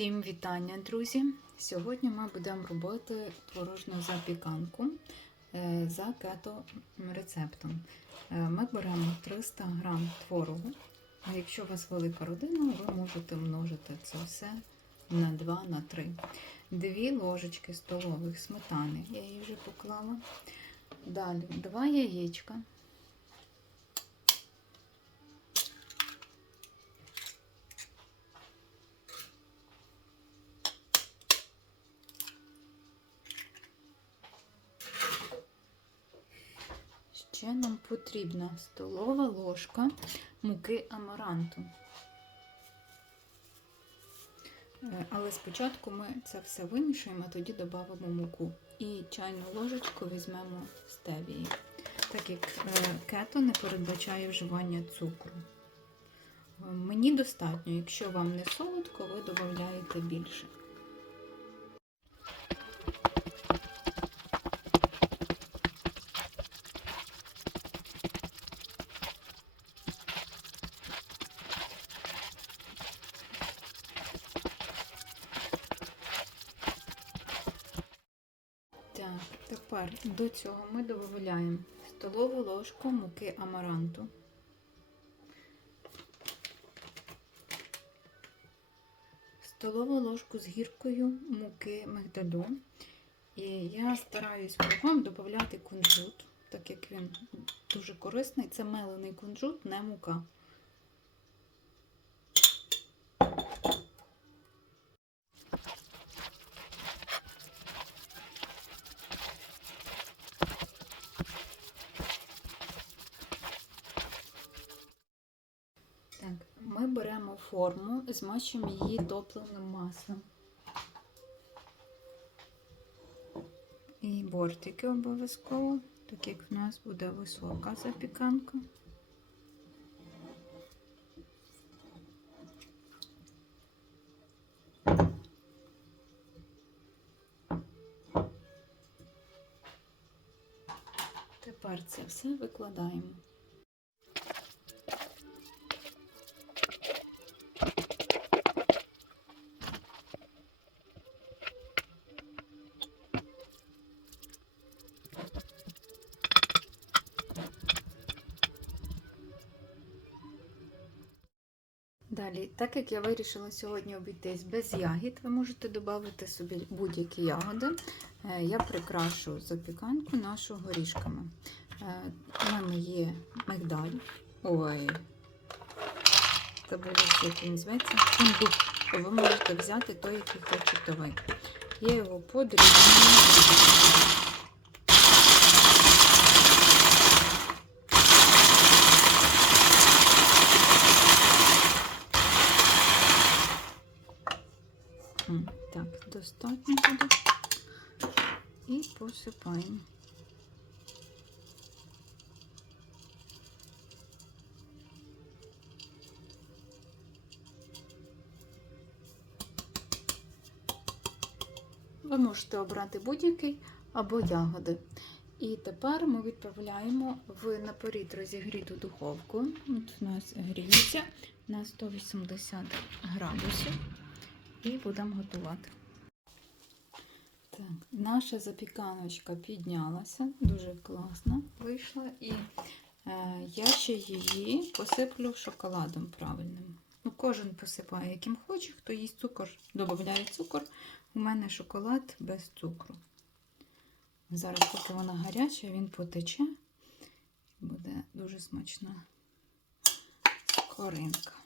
Всім вітання, друзі! Сьогодні ми будемо робити творожну запіканку е, за кето рецептом. Е, Ми беремо 300 г творогу. Якщо у вас велика родина, ви можете множити це все на 2 на 3. Дві ложечки столових сметани. Я її вже поклала. Далі 2 яєчка. Ще нам потрібна столова ложка муки амаранту. Е, Але спочатку ми це все вимішуємо, а тоді додамо муку. І чайну ложечку візьмемо стевії, так як е, кето не передбачає вживання цукру. Е, Мені достатньо, якщо вам не солодко, ви додаєте більше. Так, тепер до цього ми додаємо столову ложку муки амаранту. Столову ложку з гіркою муки мигдалю. І я стараюсь кругом додати кунжут, так як він дуже корисний. Це мелений кунжут, не мука. Так, ми беремо форму, змащуємо її топленим маслом. І бортики обов'язково, так як в нас буде висока запіканка. Тепер це все викладаємо. Далі, так як я вирішила сьогодні обійтись без ягід, ви можете додати собі будь-які ягоди. Е, Я прикрашу запіканку нашу горішками. Е, У мене є мигдаль. Ой, забула, як він. Фундук. Ви можете взяти той, який хочете ви. Я його подрібнюю. М, Так, достатньо буде. І посипаємо. Ви можете обрати будь-який або ягоди. І тепер ми відправляємо в наперед розігріту духовку. От у нас гріється на 180 градусів. І будемо готувати. Так, наша запіканочка піднялася, дуже класно вийшла. І е, я ще її посиплю шоколадом правильним. Ну, Кожен посипає, яким хоче, хто їсть цукор, додає цукор. У мене шоколад без цукру. Зараз, поки вона гаряча, він потече. Буде дуже смачна скоринка.